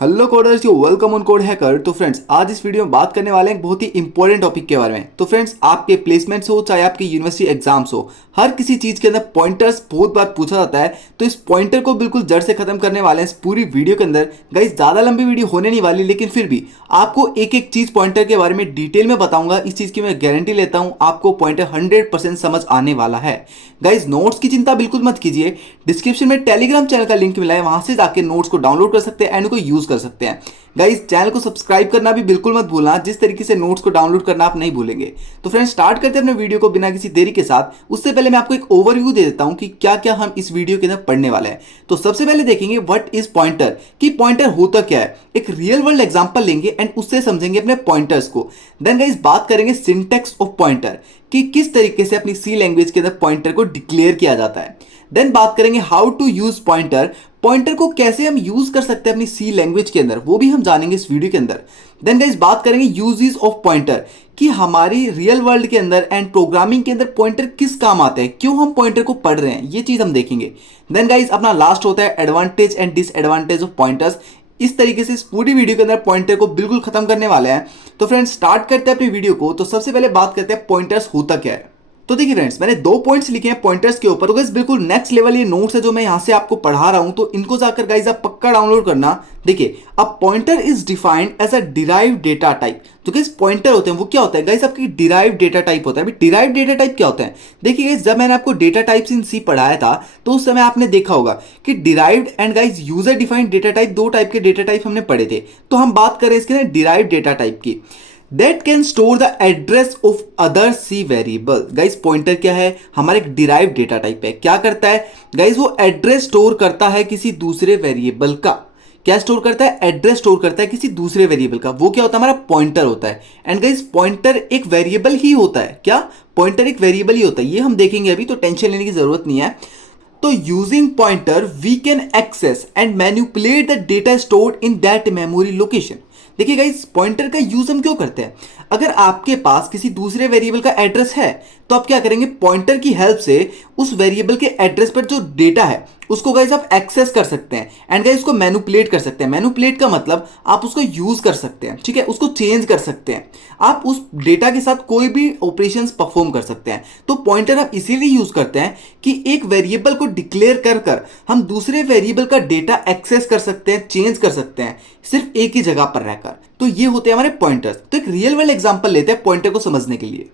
Hello coders, you welcome on code hacker. तो friends, आज इस वीडियो में बात करने वाले हैं एक बहुत ही इंपॉर्टेंट टॉपिक के बारे में। तो फ्रेंड्स, आपके प्लेसमेंट्स हो चाहे आपके यूनिवर्सिटी एग्जाम्स हो, हर किसी चीज के अंदर पॉइंटर्स बहुत बार पूछा जाता है। तो इस पॉइंटर को बिल्कुल जड़ से खत्म करने वाले हैं इस पूरी वीडियो के अंदर। गाइस, ज्यादा लंबी वीडियो होने नहीं वाली, लेकिन फिर भी आपको एक एक चीज पॉइंटर के बारे में डिटेल में बताऊंगा। इस चीज की मैं गारंटी लेता हूं, आपको पॉइंटर 100% समझ आने वाला है। गाइस, नोट्स की चिंता बिल्कुल मत कीजिए। डिस्क्रिप्शन में टेलीग्राम चैनल का लिंक मिला है, वहां से जाके नोट्स को डाउनलोड कर सकते हैं एंड को यूज कर सकते हैं। गाइस, चैनल को सब्सक्राइब करना भी बिल्कुल मत भूलना, जिस तरीके से नोट्स को डाउनलोड करना आप नहीं भूलेंगे। तो फ्रेंड्स, स्टार्ट करते हैं अपने वीडियो को बिना किसी देरी के साथ। उससे पहले मैं आपको एक ओवरव्यू दे देता हूं कि क्या क्या हम इस वीडियो के अंदर पढ़ने वाले हैं। तो सबसे पहले देखेंगे व्हाट इज पॉइंटर, कि पॉइंटर होता क्या है। एक रियल वर्ल्ड एग्जांपल लेंगे एंड उससे समझेंगे अपने पॉइंटर्स को। देन गाइस, बात करेंगे सिंटैक्स ऑफ पॉइंटर, कि किस तरीके से अपनी सी लैंग्वेज के अंदर पॉइंटर को डिक्लेयर किया जाता है। देन बात करेंगे how to use pointer, pointer को कैसे हम यूज कर सकते हैं अपनी सी लैंग्वेज के अंदर, वो भी हम जानेंगे इस वीडियो के अंदर। देन गाइस, बात करेंगे यूजेस ऑफ पॉइंटर, कि हमारी रियल वर्ल्ड के अंदर एंड प्रोग्रामिंग के अंदर पॉइंटर किस काम आते हैं, क्यों हम पॉइंटर को पढ़ रहे हैं, ये चीज हम देखेंगे। देन गाइस, अपना लास्ट होता है advantage and disadvantage of pointers. इस तरीके से इस पूरी वीडियो के अंदर पॉइंटर को बिल्कुल खत्म करने वाले हैं। तो फ्रेंड्स, स्टार्ट करते हैं अपनी वीडियो को। तो सबसे पहले बात करते हैं पॉइंटर्स होता क्या है। तो देखिए फ्रेंड्स, मैंने 2 पॉइंट्स लिखे हैं पॉइंटर्स के ऊपर। तो गाइस, बिल्कुल नेक्स्ट लेवल ये नोट्स है जो मैं यहां से आपको पढ़ा रहा हूं, तो इनको जाकर गाइस आप पक्का डाउनलोड करना। देखिए, a pointer is defined as a derived data type. तो गाइस, पॉइंटर होते हैं वो क्या होता है गाइस, आपकी डिराइव्ड डेटा टाइप होता है। अभी डिराइव्ड डेटा टाइप क्या होता है, देखिए गाइस, जब मैंने आपको डेटा टाइप्स इन सी पढ़ाया था तो उस समय आपने देखा होगा कि derived and guys user defined data type, 2 type के डेटा टाइप हमने पढ़े थे। तो हम बात करें इसके ना डिराइव्ड डेटा टाइप की, that can store the address of other C variable. Guys, pointer क्या है, हमारा एक डिराइव डेटा टाइप है। क्या करता है गाइस, वो एड्रेस स्टोर करता है किसी दूसरे वेरिएबल का। क्या स्टोर करता है, एड्रेस स्टोर करता है किसी दूसरे वेरिएबल का। वो क्या होता है, हमारा पॉइंटर होता है। एंड गाइस, पॉइंटर एक वेरिएबल ही होता है। क्या, पॉइंटर एक वेरिएबल ही होता है, ये हम देखेंगे अभी, तो टेंशन लेने की जरूरत नहीं है। तो using pointer we can access and manipulate the data stored in that memory location. देखिए गाइस, पॉइंटर का यूज हम क्यों करते हैं, अगर आपके पास किसी दूसरे वेरिएबल का एड्रेस है तो आप क्या करेंगे, पॉइंटर की हेल्प से उस वेरिएबल के एड्रेस पर जो डेटा है उसको गाइस आप एक्सेस कर सकते हैं एंड गाइस उसको मैनिपुलेट कर सकते हैं। मैनिपुलेट का मतलब आप उसको यूज कर सकते हैं, ठीक है, उसको चेंज कर सकते हैं। आप उस डेटा के साथ कोई भी ऑपरेशंस परफॉर्म कर सकते हैं। तो पॉइंटर आप इसीलिए यूज करते हैं कि एक वेरिएबल को डिक्लेयर कर कर हम दूसरे वेरिएबल का डेटा एक्सेस कर सकते हैं, चेंज कर सकते हैं, सिर्फ एक ही जगह पर रहकर। तो ये होते हैं हमारे पॉइंटर्स। तो एक रियल वर्ल्ड एग्जांपल लेते हैं पॉइंटर को समझने के लिए।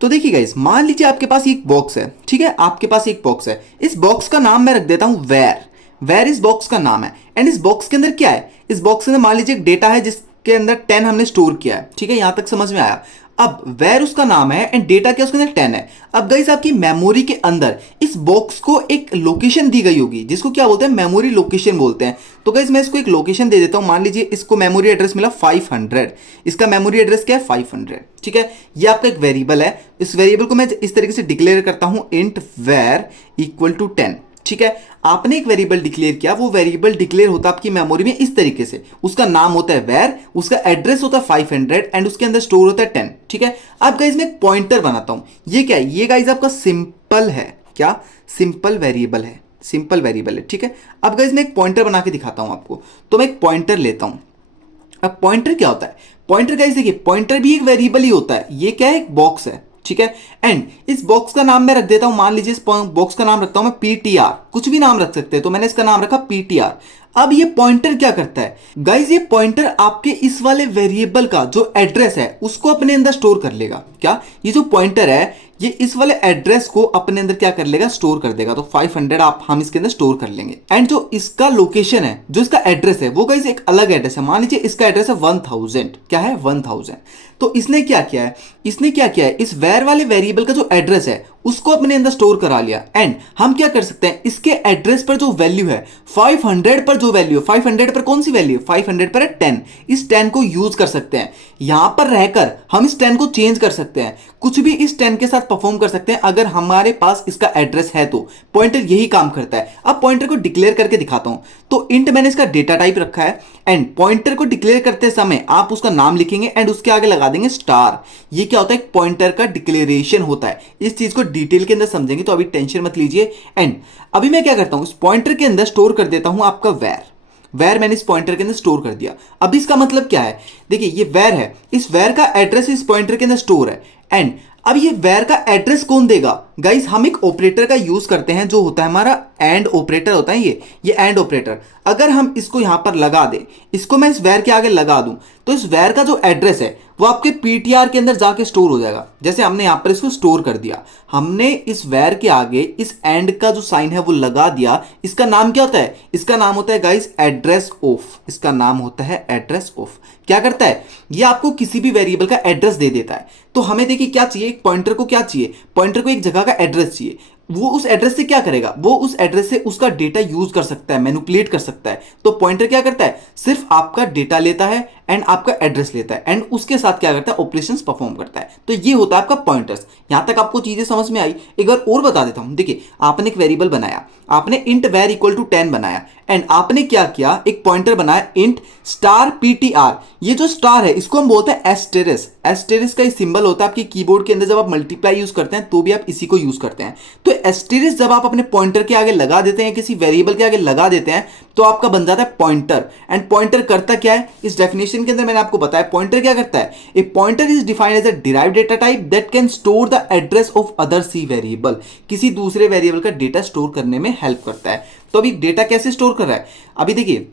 तो देखिए गाइस, मान लीजिए आपके पास एक बॉक्स है, ठीक है, आपके पास एक बॉक्स है। इस बॉक्स का नाम मैं रख देता हूं वेर। वेर इस बॉक्स का नाम है। एंड इस बॉक्स के अंदर क्या है, इस बॉक्स के अंदर मान लीजिए एक डेटा है जिसके अंदर 10 हमने स्टोर किया है, ठीक है, यहां तक समझ में आया। अब वेर उसका नाम है एंड डेटा क्या उसके अंदर 10 है। अब गाइस, आपकी मेमोरी के अंदर इस बॉक्स को एक लोकेशन दी गई होगी जिसको क्या बोलते हैं, मेमोरी लोकेशन बोलते हैं। तो गाइस, मैं इसको एक लोकेशन दे देता हूं। मान लीजिए इसको मेमोरी एड्रेस मिला 500। इसका मेमोरी एड्रेस क्या है, 500, ठीक है। ये आपका एक वेरिएबल है। इस वेरिएबल को मैं इस तरीके से डिक्लेयर करता हूं, इंट वेर इक्वल टू 10, ठीक है। आपने एक वेरिएबल डिक्लेयर किया, वो वेरिएबल डिक्लेयर होता है आपकी मेमोरी में इस तरीके से। उसका नाम होता है वेर, उसका एड्रेस होता है 500 एंड उसके अंदर स्टोर होता है 10, ठीक है। अब गाइस, मैं एक पॉइंटर बनाता हूं। ये क्या है, ये गाइस आपका सिंपल है। क्या, सिंपल वेरिएबल है, सिंपल वेरिएबल है, ठीक है। अब गाइस, मैं एक पॉइंटर बना के दिखाता हूं आपको। तो मैं एक पॉइंटर लेता हूं। अब पॉइंटर क्या होता है, पॉइंटर गाइस देखिए, पॉइंटर भी एक वेरिएबल ही होता है। ये क्या है, एक बॉक्स है, ठीक है। एंड इस बॉक्स का नाम मैं रख देता हूं, मान लीजिए इस बॉक्स का नाम रखता हूं मैं पीटीआर। कुछ भी नाम रख सकते हैं, तो मैंने इसका नाम रखा पीटीआर। अब ये पॉइंटर क्या करता है गाइस, ये पॉइंटर आपके इस वाले वेरिएबल का जो एड्रेस है उसको अपने अंदर स्टोर कर लेगा। क्या, ये जो पॉइंटर है ये इस वाले एड्रेस को अपने अंदर क्या कर लेगा, स्टोर कर देगा। तो 500 आप हम इसके अंदर स्टोर कर लेंगे। एंड जो इसका लोकेशन है, जो इसका एड्रेस है, वो गाइस एक अलग एड्रेस है। मान लीजिए इसका एड्रेस है 1000, क्या है, 1000। तो इसने क्या किया है, इसने क्या किया है, इस वेर वाले वेरिएबल का जो एड्रेस है उसको अपने अंदर स्टोर करा लिया। एंड हम क्या कर सकते हैं, इसके एड्रेस पर जो वैल्यू है 500 पर, जो वैल्यू है 500 पर, कौन सी वैल्यू है, 500 पर है 10। इस 10 को यूज कर सकते हैं। यहां पर रहकर हम इस 10 को चेंज कर सकते हैं, कुछ भी इस 10 के साथ परफॉर्म कर सकते हैं अगर हमारे पास इसका एड्रेस है। तो पॉइंटर यही काम करता है। अब पॉइंटर को डिक्लेयर करके दिखाता हूं। तो इंट मैंने इसका डेटा टाइप रखा है एंड पॉइंटर को डिक्लेयर करते समय आप उसका नाम लिखेंगे एंड उसके आगे लगा देंगे स्टार। ये क्या होता है, एक पॉइंटर का डिक्लेरेशन होता है। इस चीज को डिटेल के अंदर समझेंगे, तो अभी टेंशन मत लीजिए। एंड अभी मैं क्या करता हूं, इस पॉइंटर के अंदर स्टोर कर देता हूं आपका वेर। वैर मैंने इस पॉइंटर के अंदर स्टोर कर दिया। अब इसका मतलब क्या है, देखिए ये वैर है, इस वैर का एड्रेस इस पॉइंटर के अंदर स्टोर है। एंड अब ये वैर का एड्रेस कौन देगा गाइस, हम एक ऑपरेटर का यूज करते हैं जो होता है हमारा एंड ऑपरेटर होता है, ये एंड ऑपरेटर। अगर हम इसको यहां पर लगा दें, इसको मैं इस वैर के आगे लगा दूं, तो इस वैर का जो एड्रेस है वो आपके पीटीआर के अंदर जाके स्टोर हो जाएगा। जैसे हमने यहां पर इसको स्टोर कर दिया, हमने इस वैर के आगे इस एंड का जो साइन है वो लगा दिया। इसका नाम क्या होता है, इसका नाम होता है गाइस एड्रेस ऑफ, इसका नाम होता है एड्रेस ऑफ। क्या करता है, ये आपको किसी भी वेरिएबल का एड्रेस दे देता है। तो हमें देखिए क्या चाहिए, एक पॉइंटर को क्या चाहिए, पॉइंटर को एक जगह का एड्रेस चाहिए। वो उस एड्रेस से क्या करेगा, वो उस एड्रेस से उसका डेटा यूज कर सकता है, मैनिपुलेट कर सकता है। तो पॉइंटर क्या करता है, सिर्फ आपका डेटा लेता है एंड आपका एड्रेस लेता है एंड उसके साथ क्या करता है, ऑपरेशंस परफॉर्म करता है। तो ये होता है आपका पॉइंटर्स। यहां तक आपको चीजें समझ में आई। एक बार और बता देता हूं, देखिए आपने एक वेरिएबल बनाया, आपने इंट वैर इक्वल टू 10 बनाया एंड आपने क्या किया, एक पॉइंटर बनाया इंट स्टार पीटीआर। ये जो स्टार है इसको हम बोलते हैं एस्टेरिस। एस्टेरिस का सिंबल होता है आपके कीबोर्ड के अंदर, जब आप मल्टीप्लाई यूज करते हैं तो भी आप इसी को यूज करते हैं। तो एस्टेरिस जब आप अपने पॉइंटर के आगे लगा देते हैं, किसी वेरिएबल के आगे लगा देते हैं, तो आपका बन जाता है पॉइंटर। एंड पॉइंटर करता क्या है, इस डेफिनेशन के अंदर मैंने आपको बताया पॉइंटर क्या करता है। A pointer is defined as a derived data type that can store the address of other C variable. किसी दूसरे वेरिएबल का डेटा स्टोर करने में हेल्प करता है। तो अभी डेटा कैसे स्टोर कर रहा है, अभी देखिए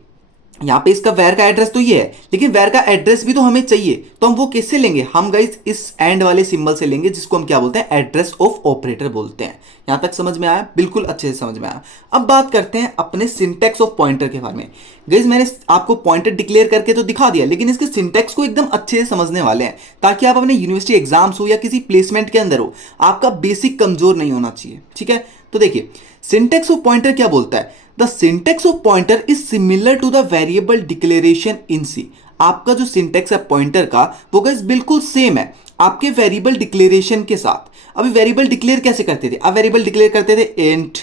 यहां पे इसका वैर का एड्रेस तो ये है, लेकिन वैर का एड्रेस भी तो हमें चाहिए। तो हम वो किससे लेंगे, हम गाइस इस एंड वाले सिंबल से लेंगे, जिसको हम क्या बोलते हैं, एड्रेस ऑफ ऑपरेटर बोलते हैं। यहां तक समझ में आया, बिल्कुल अच्छे से समझ में आया। अब बात करते हैं अपने सिंटेक्स ऑफ पॉइंटर के बारे में। गाइस मैंने आपको पॉइंटर डिक्लेयर करके तो दिखा दिया, लेकिन इसके सिंटेक्स को एकदम अच्छे से समझने वाले हैं, ताकि आप अपने यूनिवर्सिटी एग्जाम्स हो या किसी प्लेसमेंट के अंदर हो, आपका बेसिक कमजोर नहीं होना चाहिए। ठीक है, तो देखिए सिंटेक्स ऑफ पॉइंटर क्या बोलता है, the syntax of pointer is similar to the variable declaration in C. आपका जो सिंटेक्स है पॉइंटर का वो गाइस बिल्कुल सेम है आपके वेरिएबल डिक्लेरेशन के साथ। अभी वेरिएबल डिक्लेयर कैसे करते थे, अब वेरिएबल डिक्लेयर करते थे इंट,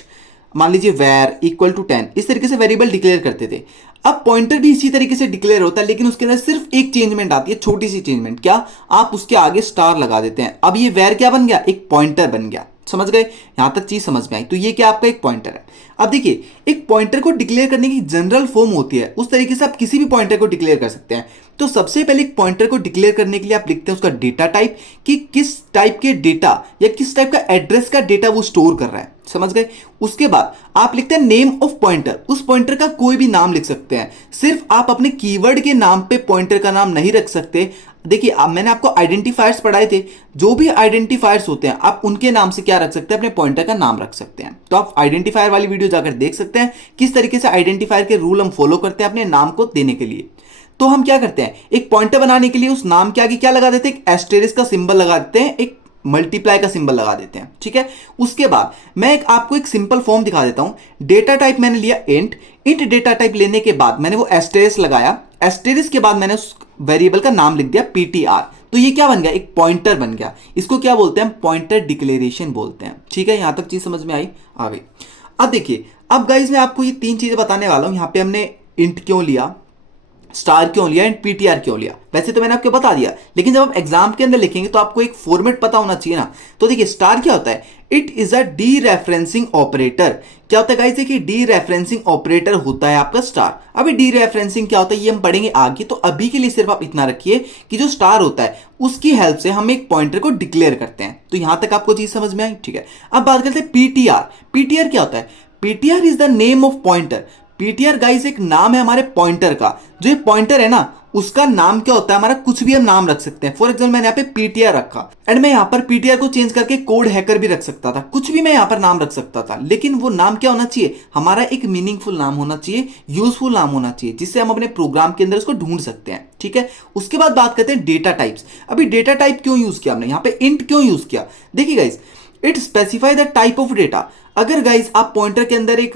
मान लीजिए वैर इक्वल टू 10, इस तरीके से वेरिएबल डिक्लेयर करते थे। अब पॉइंटर भी इसी तरीके से डिक्लेयर होता है, लेकिन उसके अंदर सिर्फ एक चेंजमेंट आती है, छोटी सी चेंजमेंट। क्या, आप उसके आगे स्टार लगा देते हैं। अब ये वैर क्या बन गया, एक पॉइंटर बन गया। समझ गए, यहां तक चीज समझ में आई। तो ये क्या आपका एक पॉइंटर है। अब देखिए एक पॉइंटर को डिक्लेयर करने की जनरल फॉर्म होती है, उस तरीके से आप किसी भी पॉइंटर को डिक्लेयर कर सकते हैं। तो सबसे पहले एक पॉइंटर को डिक्लेयर करने के लिए आप लिखते हैं उसका डेटा टाइप, कि किस टाइप के डेटा या किस टाइप का एड्रेस का डेटा वो स्टोर कर रहा है। समझ गए। उसके बाद आप लिखते हैं नेम ऑफ पॉइंटर, उस पॉइंटर का कोई भी नाम लिख सकते हैं। सिर्फ आप अपने कीवर्ड के नाम पे पॉइंटर का नाम नहीं रख सकते। देखिए अब मैंने आपको आइडेंटिफायर्स पढ़ाए थे, जो भी आइडेंटिफायर्स होते हैं आप उनके नाम से क्या रख सकते हैं, अपने पॉइंटर का नाम रख सकते हैं। तो आप आइडेंटिफायर वाली वीडियो जाकर देख सकते हैं किस तरीके से आइडेंटिफायर के रूल हम फॉलो करते हैं अपने नाम को देने के लिए। तो हम क्या करते हैं, एक पॉइंटर बनाने के लिए उस नाम के आगे क्या लगा देते हैं, एक एस्टेरिस्क का सिंबल लगा देते हैं, एक मल्टीप्लाई का सिंबल लगा देते हैं। ठीक है, उसके बाद मैं आपको एक सिंपल फॉर्म दिखा देता हूं। डेटा टाइप मैंने लिया इंट, इंट डेटा टाइप लेने के बाद मैंने वो एस्टेरिस्क लगाया, एस्टेरिस्क के बाद मैंने उस वेरिएबल का नाम लिख दिया पीटीआर। तो ये क्या बन गया, एक पॉइंटर बन गया। इसको क्या बोलते हैं, पॉइंटर डिक्लेरेशन बोलते हैं। ठीक है, यहां तक चीज समझ में आई, आ गई। अब देखिए, अब गाइस मैं आपको ये तीन चीजें बताने वाला हूं। यहां पे हमने इंट क्यों लिया, स्टार क्यों लिया एंड पीटीआर क्यों लिया, वैसे तो मैंने आपको बता दिया, लेकिन जब आप एग्जाम के अंदर लिखेंगे तो आपको एक फॉर्मेट पता होना चाहिए ना। तो देखिए स्टार क्या होता है, it is a D referencing operator. क्या होता है गाइस, देखिए डी रेफरेंसिंग ऑपरेटर होता है आपका स्टार। अभी डी रेफरेंसिंग क्या होता है ये हम पढ़ेंगे आगे, तो अभी के लिए सिर्फ आप इतना रखिए कि जो स्टार होता है उसकी हेल्प से हम एक पॉइंटर को डिक्लेयर करते हैं। तो यहां तक आपको चीज समझ में आई। ठीक है, अब बात करते हैं पीटीआर। पीटीआर क्या होता है, PTR is the name of pointer. PTR guys एक नाम है हमारे पॉइंटर का। जो ये पॉइंटर है ना उसका नाम क्या होता है हमारा, कुछ भी हम नाम रख सकते हैं। फॉर एग्जाम्पल मैंने यहाँ पे पीटीआर रखा एंड मैं यहाँ पर पीटीआर को चेंज करके कोड हैकर भी रख सकता था, कुछ भी मैं यहाँ पर नाम रख सकता था। लेकिन वो नाम क्या होना चाहिए, हमारा एक मीनिंगफुल नाम होना चाहिए, यूजफुल नाम होना चाहिए, जिससे हम अपने प्रोग्राम के अंदर उसको ढूंढ सकते हैं। ठीक है, उसके बाद बात करते हैं डेटा टाइप्स। अभी डेटा टाइप क्यों यूज किया हमने, यहाँ पे इंट क्यों यूज किया, देखिए guys it specify the type of data. अगर गाइस आप पॉइंटर के अंदर एक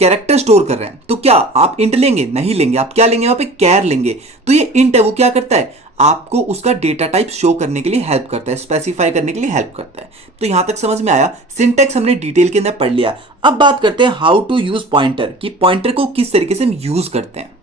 कैरेक्टर स्टोर कर रहे हैं तो क्या आप इंट लेंगे, नहीं लेंगे, आप क्या लेंगे, वहां पे कैर लेंगे। तो ये इंट है वो क्या करता है, आपको उसका डेटा टाइप शो करने के लिए हेल्प करता है, स्पेसिफाई करने के लिए हेल्प करता है। तो यहां तक समझ में आया, सिंटैक्स हमने डिटेल के अंदर पढ़ लिया। अब बात करते हैं हाउ टू यूज पॉइंटर, कि पॉइंटर को किस तरीके से हम यूज करते हैं।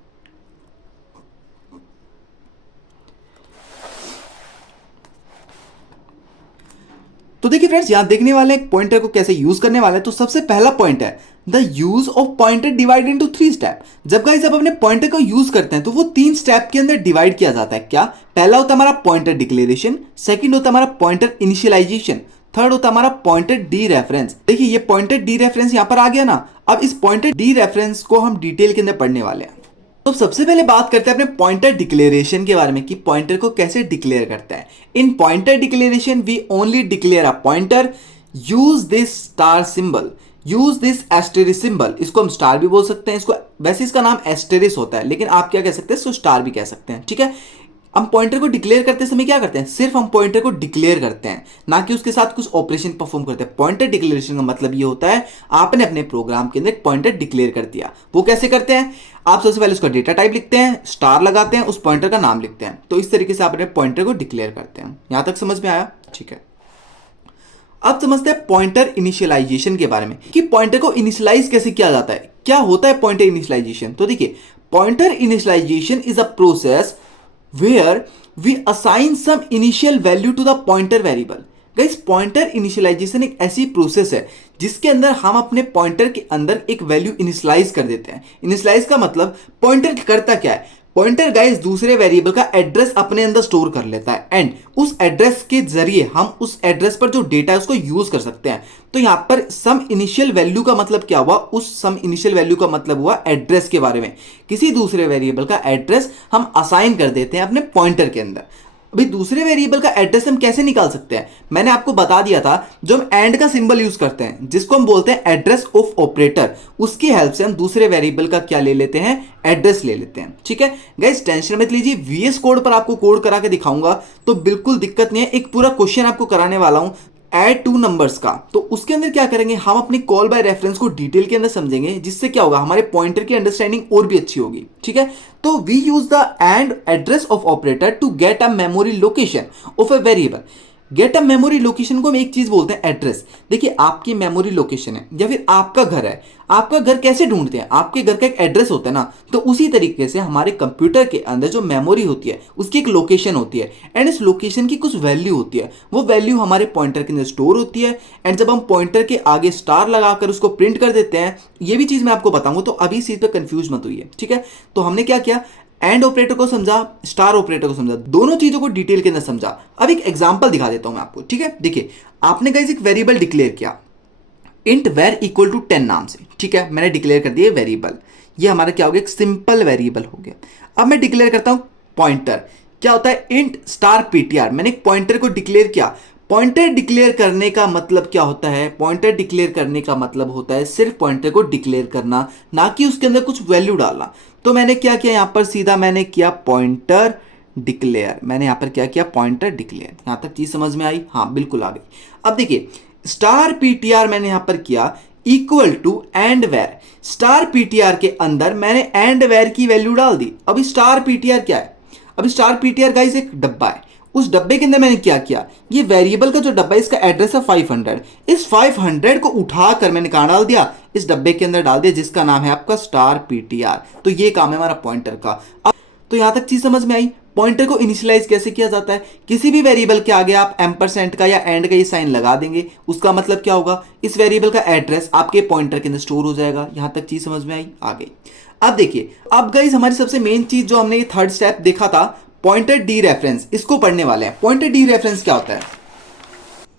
तो तो देखिए फ्रेंड्स, यहां देखने वाले एक पॉइंटर को कैसे यूज करने वाले हैं। तो सबसे पहला पॉइंट है the use of pointer divide into 3 step. जब गाइस जब अपने पॉइंटर को यूज करते हैं तो वो 3 स्टेप के अंदर डिवाइड किया जाता है। क्या? पहला होता है हमारा पॉइंटर डिक्लेरेशन, सेकंड होता है हमारा पॉइंटर इनिशियलाइजेशन, थर्ड होता है हमारा पॉइंटर डी रेफरेंस। देखिए ये पॉइंटर डी रेफरेंस यहां पर आ गया ना। अब इस पॉइंटर डी रेफरेंस को हम डिटेल के अंदर पढ़ने वाले हैं। तो सबसे पहले बात करते हैं अपने पॉइंटर डिक्लेरेशन के बारे में कि पॉइंटर को कैसे डिक्लेयर करता है। In pointer declaration we only declare a pointer, use this star symbol, use this asterisk symbol. इसको हम स्टार भी बोल सकते हैं, इसको वैसे इसका नाम एस्टेरिस होता है, लेकिन आप क्या कह सकते हैं, इसको स्टार भी कह सकते हैं। ठीक है, हम पॉइंटर को डिक्लेयर करते समय क्या करते हैं, सिर्फ हम पॉइंटर को डिक्लेयर करते हैं, ना कि उसके साथ कुछ ऑपरेशन परफॉर्म करते हैं। पॉइंटर डिक्लेरेशन का मतलब ये होता है आपने अपने प्रोग्राम के अंदर एक पॉइंटर डिक्लेयर कर दिया। वो कैसे करते हैं? आप सबसे पहले उसका डेटा टाइप लिखते हैं, स्टार लगाते हैं, उस पॉइंटर का नाम लिखते हैं। तो इस तरीके से आप अपने पॉइंटर को डिक्लेयर करते हैं। यहां तक समझ में आया? ठीक है, अब समझते हैं पॉइंटर इनिशियलाइजेशन के बारे में कि पॉइंटर को इनिशियलाइज कैसे किया जाता है। क्या होता है पॉइंटर इनिशियलाइजेशन? तो देखिए, pointer initialization is a process where we assign some initial value to the pointer variable. Guys, pointer initialization एक ऐसी प्रोसेस है जिसके अंदर हम अपने पॉइंटर के अंदर एक वैल्यू इनिशियलाइज कर देते हैं। इनिशियलाइज का मतलब पॉइंटर करता क्या है? पॉइंटर गाइस दूसरे वेरिएबल का एड्रेस अपने अंदर स्टोर कर लेता है एंड उस एड्रेस के जरिए हम उस एड्रेस पर जो डेटा है उसको यूज कर सकते हैं। तो यहां पर सम इनिशियल वैल्यू का मतलब क्या हुआ? उस सम इनिशियल वैल्यू का मतलब हुआ एड्रेस के बारे में। किसी दूसरे वेरिएबल का एड्रेस हम असाइन कर देते हैं अपने पॉइंटर के अंदर। अभी दूसरे वेरिएबल का एड्रेस हम कैसे निकाल सकते हैं? मैंने आपको बता दिया था, जो हम एंड का सिंबल यूज करते हैं जिसको हम बोलते हैं एड्रेस ऑफ ऑपरेटर, उसकी हेल्प से हम दूसरे वेरिएबल का क्या ले लेते हैं? एड्रेस ले लेते हैं। ठीक है गाइस, टेंशन मत लीजिए, वीएस कोड पर आपको कोड करा के दिखाऊंगा तो बिल्कुल दिक्कत नहीं है। एक पूरा क्वेश्चन आपको कराने वाला हूं ऐड टू नंबर्स का, तो उसके अंदर क्या करेंगे, हम अपनी कॉल बाय रेफरेंस को डिटेल के अंदर समझेंगे, जिससे क्या होगा, हमारे पॉइंटर की अंडरस्टैंडिंग और भी अच्छी होगी। ठीक है, तो we use the and address of operator to get a memory location of a variable. Get a memory location को हम एक चीज बोलते हैं एड्रेस। देखिए, आपकी मेमोरी लोकेशन है या फिर आपका घर है, आपका घर कैसे ढूंढते हैं? आपके घर का एक एड्रेस होता है ना। तो उसी तरीके से हमारे कंप्यूटर के अंदर जो मेमोरी होती है उसकी एक लोकेशन होती है एंड इस लोकेशन की कुछ वैल्यू होती है। वो वैल्यू हमारे पॉइंटर के अंदर स्टोर होती है एंड जब हम पॉइंटर के आगे स्टार लगाकर उसको प्रिंट कर देते हैं, ये भी चीज मैं आपको बताऊंगा, तो अभी इस चीज पर कंफ्यूज मत होइए। ठीक है, तो हमने क्या किया, एंड ऑपरेटर को समझा, स्टार ऑपरेटर को समझा, दोनों चीजों को डिटेल के अंदर समझा। अब एक एग्जांपल दिखा देता हूं मैं आपको। ठीक है, देखिए, आपने गाइस एक वेरिएबल डिक्लेयर किया इंट वेर इक्वल टू 10 नाम से। ठीक है, मैंने डिक्लेयर कर दिया वेरिएबल, ये हमारा क्या हो गया, एक सिंपल वेरिएबल हो गया। अब मैं डिक्लेयर करता हूं पॉइंटर, क्या होता है, इंट स्टार पीटीआर। मैंने एक पॉइंटर को डिक्लेयर किया। पॉइंटर डिक्लेयर करने का मतलब क्या होता है? पॉइंटर डिक्लेयर करने का मतलब होता है सिर्फ पॉइंटर को डिक्लेयर करना, ना कि उसके अंदर कुछ वैल्यू डालना। तो मैंने क्या किया, यहां पर सीधा मैंने किया पॉइंटर डिक्लेयर। मैंने यहां पर क्या किया, पॉइंटर डिक्लेयर। यहां तक चीज समझ में आई? हाँ, बिल्कुल आ गई। अब देखिए, स्टार पीटीआर मैंने यहां पर किया equal to and var. Star PTR के अंदर मैंने एंड वेर की वैल्यू डाल दी। अब स्टार पीटीआर क्या है? अब स्टार पीटीआर गाइस एक डब्बा है, उस डब्बे के अंदर मैंने क्या किया, ये वेरिएबल का जो डब्बा है इसका एड्रेस है 500। इस 500 को उठाकर मैंने कहां डाल दिया, इस डब्बे के अंदर डाल दिया जिसका नाम है आपका स्टार पीटीआर। तो ये काम है हमारा पॉइंटर का। अब तो यहां तक चीज समझ में आई। पॉइंटर को इनिशियलाइज कैसे किया जाता है? किसी भी वेरिएबल के आगे आप एम्परसेंट का या एंड का ये साइन लगा देंगे, उसका मतलब क्या होगा, इस वेरिएबल का एड्रेस आपके पॉइंटर के अंदर स्टोर हो जाएगा। यहां तक चीज समझ में आई? आ गई। अब देखिए, अब गाइस हमारी सबसे मेन चीज जो हमने ये थर्ड स्टेप देखा था, पॉइंटर डी रेफरेंस, इसको पढ़ने वाले हैं। पॉइंटर डी रेफरेंस क्या होता है?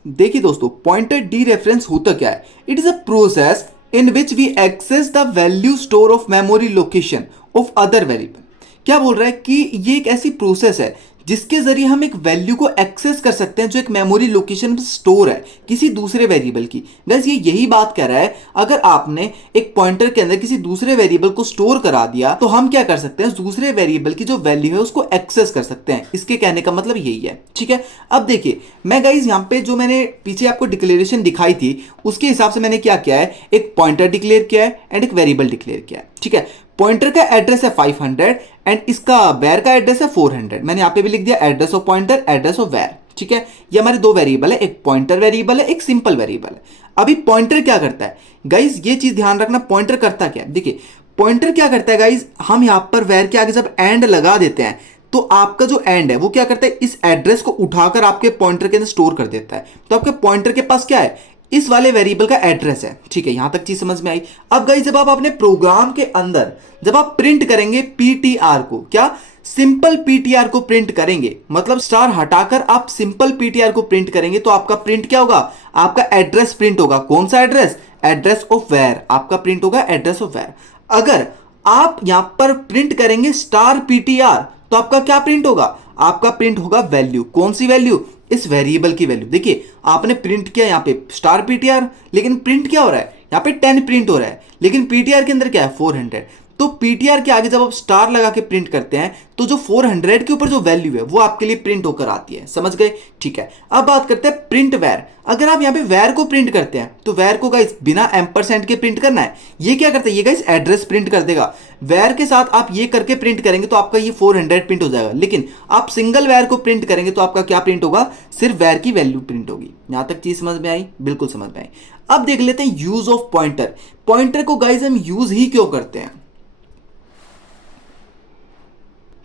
देखिए दोस्तों, पॉइंटर डी रेफरेंस होता क्या है? It is a process in which we access the value store of memory location of other variable. क्या बोल रहा है कि ये एक ऐसी प्रोसेस है जिसके जरिए हम एक वैल्यू को एक्सेस कर सकते हैं जो एक मेमोरी लोकेशन में स्टोर है किसी दूसरे वेरिएबल की। गाइस, ये यही बात कर रहा है, अगर आपने एक पॉइंटर के अंदर किसी दूसरे वेरिएबल को स्टोर करा दिया तो हम क्या कर सकते हैं, उस दूसरे वेरिएबल की जो वैल्यू है उसको एक्सेस कर सकते हैं। इसके कहने का मतलब यही है। ठीक है, अब देखिए, मैं गाइस यहाँ पे जो मैंने पीछे आपको डिक्लेरेशन दिखाई थी उसके हिसाब से मैंने क्या किया है, एक पॉइंटर डिक्लेयर किया है एंड एक वेरिएबल डिक्लेयर किया है। ठीक है, पॉइंटर का एड्रेस है 500 एंड इसका वेर का एड्रेस है 400। मैंने यहां पे भी लिख दिया address of pointer, address of var. ठीक है, ये हमारे दो वेरिएबल है, एक पॉइंटर वेरिएबल है, एक सिंपल वेरिएबल है। अभी पॉइंटर क्या करता है गाइस, ये चीज ध्यान रखना, पॉइंटर करता क्या है। देखिए, पॉइंटर क्या करता है गाइस, हम यहां पर वेर के आगे जब एंड लगा देते हैं तो आपका जो एंड है वो क्या करता है, इस एड्रेस को उठाकर आपके पॉइंटर के अंदर स्टोर कर देता है। तो आपके पॉइंटर के पास क्या है, इस वाले वेरिएबल का एड्रेस है। ठीक है, यहां तक चीज समझ में आई। अब गाइस जब आप अपने प्रोग्राम के अंदर जब आप प्रिंट करेंगे पीटीआर को, क्या सिंपल पीटीआर को प्रिंट करेंगे, मतलब स्टार हटाकर आप सिंपल पीटीआर को प्रिंट करेंगे, तो आपका प्रिंट क्या होगा, आपका एड्रेस प्रिंट होगा। कौन सा एड्रेस, एड्रेस ऑफ वेयर, आपका प्रिंट होगा एड्रेस ऑफ वेयर। अगर आप यहां पर प्रिंट करेंगे स्टार पीटीआर, तो आपका क्या प्रिंट होगा, आपका प्रिंट होगा वैल्यू। कौन सी वैल्यू, इस वेरिएबल की वैल्यू। देखिए आपने प्रिंट किया यहां पे स्टार पीटीआर, लेकिन प्रिंट क्या हो रहा है, यहां पे 10 प्रिंट हो रहा है, लेकिन पीटीआर के अंदर क्या है 400। तो पीटीआर के आगे जब आप स्टार लगा के प्रिंट करते हैं तो जो 400 के ऊपर जो वैल्यू है वो आपके लिए प्रिंट होकर आती है। समझ गए, ठीक है। अब बात करते हैं प्रिंट वेर। अगर आप यहां पे वेर को प्रिंट करते हैं तो वेर को गाइस बिना एम्परसेंड के प्रिंट करना है। ये क्या करता है, ये गाइस एड्रेस प्रिंट कर देगा। वेर के साथ आप ये करके प्रिंट करेंगे तो आपका ये 400 प्रिंट हो जाएगा, लेकिन आप सिंगल वेर को प्रिंट करेंगे तो आपका क्या प्रिंट होगा, सिर्फ वेर की वैल्यू प्रिंट होगी। यहां तक चीज समझ में आई, बिल्कुल समझ में आई। अब देख लेते हैं यूज ऑफ पॉइंटर। पॉइंटर को गाइस हम यूज ही क्यों करते हैं।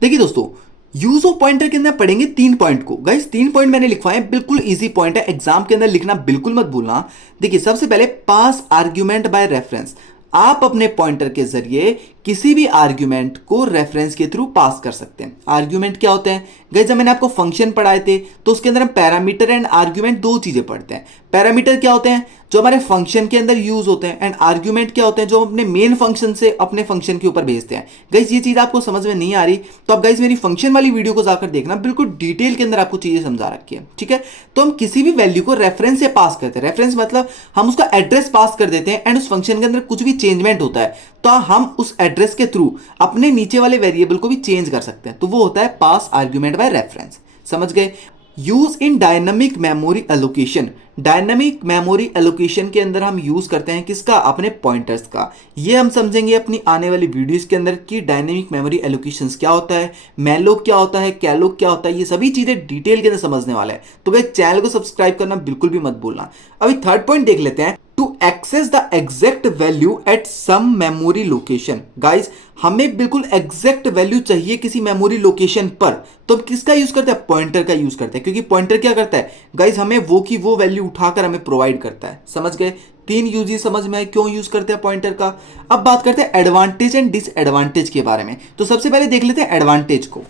देखिए दोस्तों, यूज ऑफ पॉइंटर के अंदर पढ़ेंगे 3 पॉइंट को। गाइस 3 पॉइंट मैंने लिखवाए हैं, बिल्कुल इजी पॉइंट है, एग्जाम के अंदर लिखना बिल्कुल मत भूलना। देखिए सबसे पहले पास आर्ग्यूमेंट बाय रेफरेंस। आप अपने पॉइंटर के जरिए किसी भी आर्ग्यूमेंट को रेफरेंस के थ्रू पास कर सकते हैं। आर्ग्यूमेंट क्या होते हैं गाइस, जब मैंने आपको फंक्शन पढ़ाए थे तो उसके अंदर हम पैरामीटर एंड आर्ग्यूमेंट दो चीजें पढ़ते हैं। पैरामीटर क्या होते हैं, जो हमारे फंक्शन के अंदर यूज होते हैं, एंड आर्ग्यूमेंट क्या होते हैं, जो अपने मेन फंक्शन से अपने फंक्शन के ऊपर भेजते हैं। गाइस ये चीज आपको समझ में नहीं आ रही तो आप गाइस मेरी फंक्शन वाली वीडियो को जाकर देखना, बिल्कुल डिटेल के अंदर आपको चीजें समझा रखी है। ठीक है, तो हम किसी भी वैल्यू को रेफरेंस से पास करते हैं। रेफरेंस मतलब हम उसका एड्रेस पास कर देते हैं, एंड उस फंक्शन के अंदर कुछ भी चेंजमेंट होता है तो हम उस एड्रेस के थ्रू अपने नीचे वाले वेरिएबल को भी चेंज कर सकते हैं। तो वो होता है पास आर्ग्यूमेंट बाय रेफरेंस। समझ गए। Use in dynamic memory allocation. Dynamic memory allocation के अंदर हम यूज करते हैं किसका, अपने पॉइंटर्स का। ये हम समझेंगे अपनी आने वाली वीडियोस के अंदर कि डायनामिक मेमोरी एलोकेशंस क्या होता है, मैलोक क्या होता है, कैलोक क्या होता है, ये सभी चीजें डिटेल के अंदर समझने वाले हैं। तो गाइस चैनल को सब्सक्राइब करना बिल्कुल भी मत भूलना। अभी थर्ड पॉइंट देख लेते हैं, to access the exact value at some memory location. Guys हमें बिल्कुल एग्जैक्ट वैल्यू चाहिए किसी मेमोरी लोकेशन पर, तो हम किसका यूज करते हैं, पॉइंटर का यूज करते हैं, क्योंकि पॉइंटर क्या करता है गाइस, हमें वो की वो वैल्यू उठाकर हमें प्रोवाइड करता है। समझ गए, 3 यूज समझ में आए क्यों यूज करते हैं पॉइंटर का। अब बात करते हैं एडवांटेज एंड डिसएडवांटेज के बारे में। तो सबसे पहले देख लेते हैं एडवांटेज को।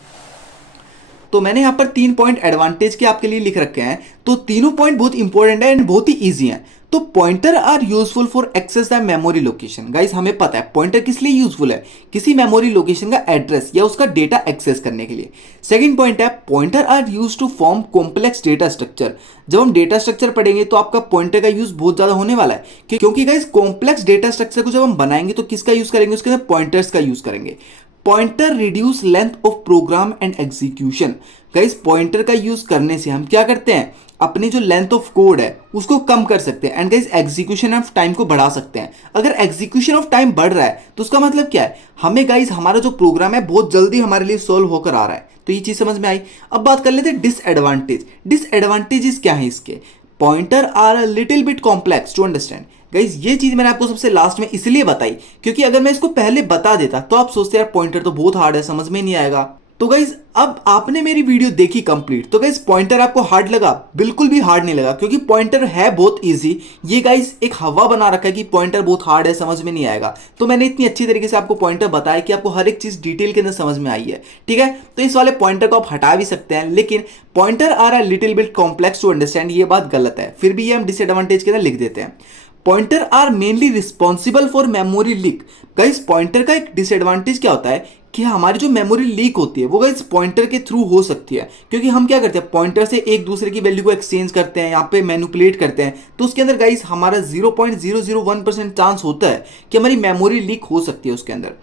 तो मैंने यहां पर 3 पॉइंट एडवांटेज के आपके लिए लिख रखे हैं, तो तीनों पॉइंट बहुत इंपॉर्टेंट है एंड बहुत ही इजी हैं। तो pointer are useful for access the memory location. Guys हमें पता है पॉइंटर किस लिए यूजफुल है, किसी मेमोरी लोकेशन का एड्रेस या उसका डेटा एक्सेस करने के लिए। सेकंड पॉइंट है pointer are use to form complex data structure. जब हम डेटा स्ट्रक्चर पढ़ेंगे तो आपका पॉइंटर का यूज बहुत ज्यादा होने वाला है, क्योंकि गाइस कॉम्प्लेक्स डेटा स्ट्रक्चर को जब हम बनाएंगे तो किसका यूज करेंगे, उसके अंदर पॉइंटर्स का यूज करेंगे। Pointer reduce length of program and execution. Guys pointer का यूज करने से हम क्या करते हैं, अपनी जो लेंथ ऑफ कोड है उसको कम कर सकते हैं, and guys execution of time को बढ़ा सकते हैं। अगर एग्जीक्यूशन ऑफ टाइम बढ़ रहा है तो उसका मतलब क्या है, हमें गाइस हमारा जो प्रोग्राम है बहुत जल्दी हमारे लिए सॉल्व होकर आ रहा है। तो ये चीज समझ में आई। अब बात कर लेते हैं डिसएडवांटेज। डिसएडवांटेजेस क्या है इसके, pointer are a little bit complex to understand. Guys ये चीज मैंने आपको सबसे लास्ट में इसलिए बताई क्योंकि अगर मैं इसको पहले बता देता तो आप सोचते यार पॉइंटर तो बहुत हार्ड है, समझ में नहीं आएगा। तो गाइस अब आपने मेरी वीडियो देखी कंप्लीट, तो गाइस पॉइंटर आपको हार्ड लगा, बिल्कुल भी हार्ड नहीं लगा, क्योंकि पॉइंटर है बहुत इजी। ये गाइस एक हवा बना रखा है कि पॉइंटर बहुत हार्ड है, समझ में नहीं आएगा। तो मैंने इतनी अच्छी तरीके से आपको पॉइंटर बताया कि आपको हर एक चीज डिटेल के अंदर समझ में आई है। ठीक है, तो इस वाले पॉइंटर को आप हटा भी सकते हैं, लेकिन pointer are a little bit complex to understand, ये बात गलत है। फिर भी ये हम डिसएडवांटेज के अंदर लिख देते हैं। Pointer are mainly responsible for memory leak. Guys pointer का एक डिसएडवांटेज क्या होता है कि हमारी जो मेमोरी लीक होती है वो गाइस पॉइंटर के थ्रू हो सकती है, क्योंकि हम क्या करते हैं पॉइंटर से एक दूसरे की वैल्यू को एक्सचेंज करते हैं, यहाँ पे मैनिपुलेट करते हैं, तो उसके अंदर गाइस हमारा 0.001% चांस होता है कि हमारी मेमोरी लीक हो सकती है उसके अंदर।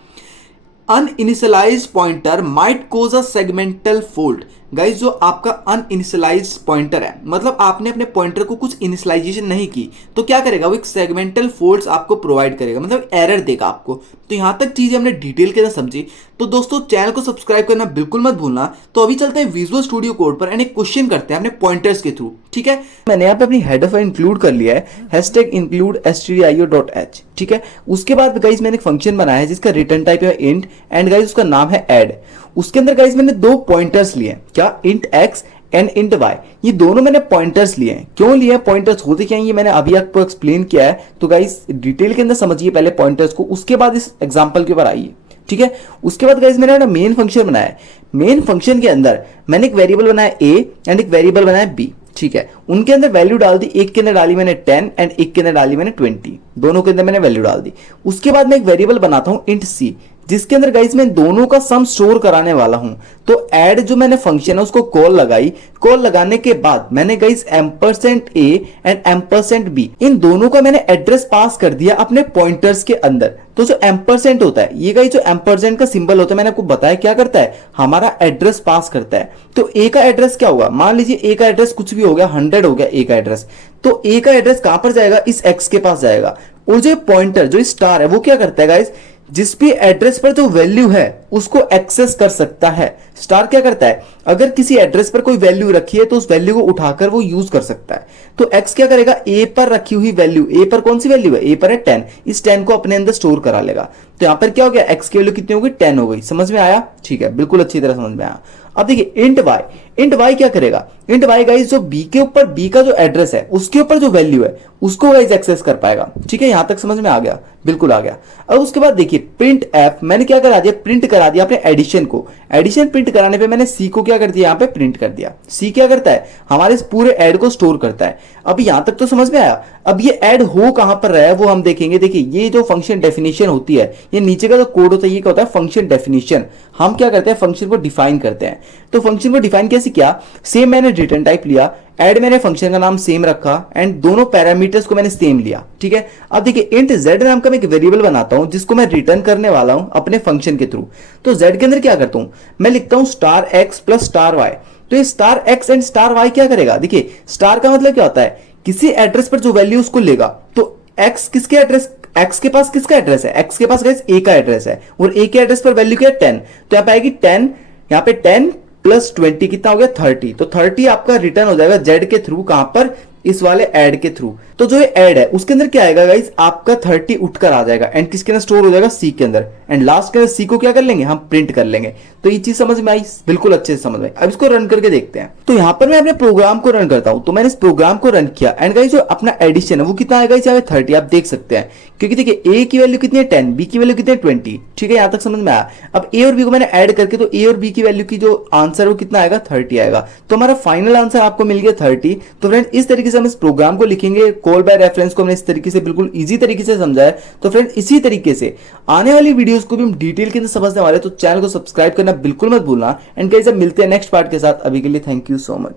अनइनिशियलाइज्ड पॉइंटर माइट कोज अ सेगमेंटल फॉल्ट। गाइस जो आपका अनइनिशियलाइज्ड पॉइंटर है, मतलब आपने अपने पॉइंटर को कुछ इनिशियलाइजेशन नहीं की, तो क्या करेगा वो एक सेगमेंटल फॉल्ट्स आपको प्रोवाइड करेगा, मतलब एरर देगा आपको। तो यहां तक चीजें हमने डिटेल के अंदर समझी। तो दोस्तों चैनल को सब्सक्राइब करना बिल्कुल मत भूलना। तो अभी चलते हैं विजुअल स्टूडियो कोड पर एंड एक क्वेश्चन करते हैं अपने पॉइंटर्स के थ्रू। ठीक है, मैंने यहाँ पे अपनी हेडर फाइल इंक्लूड कर लिया है #include_stdio.h। ठीक है, उसके बाद गाइस मैंने एक फंक्शन बनाया है जिसका रिटर्न टाइप है इंट, एंड गाइस उसका नाम है ऐड। उसके अंदर गाइस मैंने दो पॉइंटर्स लिए हैं, क्या, int x and int y. ये दोनों मैंने पॉइंटर्स लिए हैं। क्यों लिए हैं पॉइंटर्स, होते क्या हैं ये मैंने अभी आपको एक्सप्लेन किया है, तो गाइस डिटेल के अंदर समझिए पहले पॉइंटर्स को, उसके बाद इस एग्जांपल के ऊपर आइए, ठीक है। उसके बाद गाइस मैंने ना मेन फंक्शन बनाया है। मेन फंक्शन के अंदर मैंने एक वेरिएबल बनाया ए एंड एक वेरिएबल बनाया बी, ठीक है। उनके अंदर वैल्यू डाल दी, एक के अंदर डाली मैंने 10 एंड एक के अंदर डाली मैंने 20, दोनों के अंदर मैंने वैल्यू डाल दी। उसके बाद मैं एक वेरिएबल बनाता हूं इंट सी, जिसके अंदर गाइस मैं दोनों का सम स्टोर कराने वाला हूं। तो ऐड जो मैंने फंक्शन है उसको कॉल लगाई, कॉल लगाने के बाद मैंने guys ampersand A and ampersand B, इन दोनों का मैंने एड्रेस पास कर दिया अपने पॉइंटर्स के अंदर। तो जो एम्परसेंड होता है, ये गाइस जो एम्परसेंड का सिंबल होता है, मैंने आपको बताया क्या करता है, हमारा एड्रेस पास करता है। तो ए का एड्रेस क्या होगा, मान लीजिए ए का एड्रेस कुछ भी हो गया, 100 हो गया ए का एड्रेस, तो ए का एड्रेस कहां पर जाएगा, इस एक्स के पास जाएगा। और जो पॉइंटर जो स्टार है वो क्या करता है गाइस, जिस भी एड्रेस पर जो वैल्यू है उसको एक्सेस कर सकता है। स्टार क्या करता है, अगर किसी एड्रेस पर कोई वैल्यू रखी है तो उस वैल्यू को उठाकर वो यूज कर सकता है। तो एक्स क्या करेगा, ए पर रखी हुई वैल्यू, ए पर कौन सी वैल्यू है, ए पर है 10, इस 10 को अपने अंदर स्टोर करा लेगा। तो यहां पर क्या हो गया, एक्स की वैल्यू कितनी हो गई, 10 हो गई। समझ में आया, ठीक है, बिल्कुल अच्छी तरह समझ में आया। अब देखिए इंट वाई, इंट वाई क्या करेगा, इंट वाई गाइस जो बी के ऊपर, बी का जो एड्रेस है उसके ऊपर जो वैल्यू है उसको गाइस एक्सेस कर पाएगा, ठीक है। यहां तक समझ में आ गया, बिल्कुल आ गया। अब उसके बाद देखिए प्रिंट एफ, मैंने क्या करा दिया, प्रिंट करा दिया अपने एडिशन को। एडिशन प्रिंट कराने पे मैंने सी को क्या कर दिया, यहां पे प्रिंट कर दिया। सी क्या करता है, हमारे इस पूरे ऐड को स्टोर करता है। अब यहां तक तो समझ में आया। अब ये ऐड हो कहां पर रहा है वो हम देखेंगे। देखिए ये जो फंक्शन डेफिनेशन होती है, ये नीचे का जो कोड होता है ये क्या होता है, फंक्शन डेफिनेशन। हम क्या करते हैं, फंक्शन को डिफाइन करते हैं। तो फंक्शन को डिफाइन कैसे किया, सेम मैंने रिटर्न टाइप लिया, ऐड मैंने फंक्शन का नाम सेम रखा एंड दोनों पैरामीटर्स को मैंने सेम लिया, ठीक है। अब देखिए इंट z नाम का मैं एक वेरिएबल बनाता हूं जिसको मैं रिटर्न करने वाला हूं अपने फंक्शन के थ्रू। तो z के अंदर क्या करता हूं, मैं लिखता हूं star x plus star y. तो ये star x and star y क्या करेगा, देखिए स्टार का मतलब क्या होता है, किसी एड्रेस पर जो वैल्यू उसको लेगा। तो एक्स किसके एड्रेस, एक्स के पास किसका एड्रेस है, एक्स के पास गाइस ए का एड्रेस है और ए के एड्रेस पर वैल्यू क्या है 10। तो यहां पे आएगी 10, यहां पे 10 प्लस 20 कितना हो गया 30। तो 30 आपका रिटर्न हो जाएगा जेड के थ्रू, कहां पर, इस वाले ऐड के थ्रू। तो जो ये ऐड है उसके अंदर क्या आएगा गाइस, आपका 30 उठकर आ जाएगा एंड किसके अंदर स्टोर हो जाएगा, सी के अंदर। एंड लास्ट के अंदर सी को क्या कर लेंगे, हम प्रिंट कर लेंगे। तो ये चीज समझ में आई, बिल्कुल अच्छे से समझ में। अब इसको रन करके देखते हैं। तो यहां पर मैं अपने प्रोग्राम को रन करता हूं। तो मैंने इस प्रोग्राम को रन किया एंड गाइस जो अपना एडिशन है वो कितना आएगा, यहाँ पे 30 आप देख सकते हैं, क्योंकि देखिए ए की वैल्यू कितनी है 10, बी की वैल्यू कितनी है 20, ठीक है। यहां तक समझ में आया। अब ए और बी को मैंने ऐड करके, तो ए और बी की वैल्यू की जो आंसर है वो कितना आएगा, 30 आएगा। तो हमारा फाइनल आंसर आपको मिल गया 30। तो फ्रेंड इस तरीके से हम इस प्रोग्राम को लिखेंगे। कॉल बाय रेफरेंस को हमने इस तरीके से बिल्कुल इजी तरीके से समझाया। तो फ्रेंड इसी तरीके से आने वाली वीडियोस को भी हम डिटेल के अंदर समझने वाले हैं। तो चैनल को सब्सक्राइब करना बिल्कुल मत भूलना। एंड गाइस अब मिलते हैं नेक्स्ट पार्ट के साथ। अभी के लिए थैंक यू सो मच।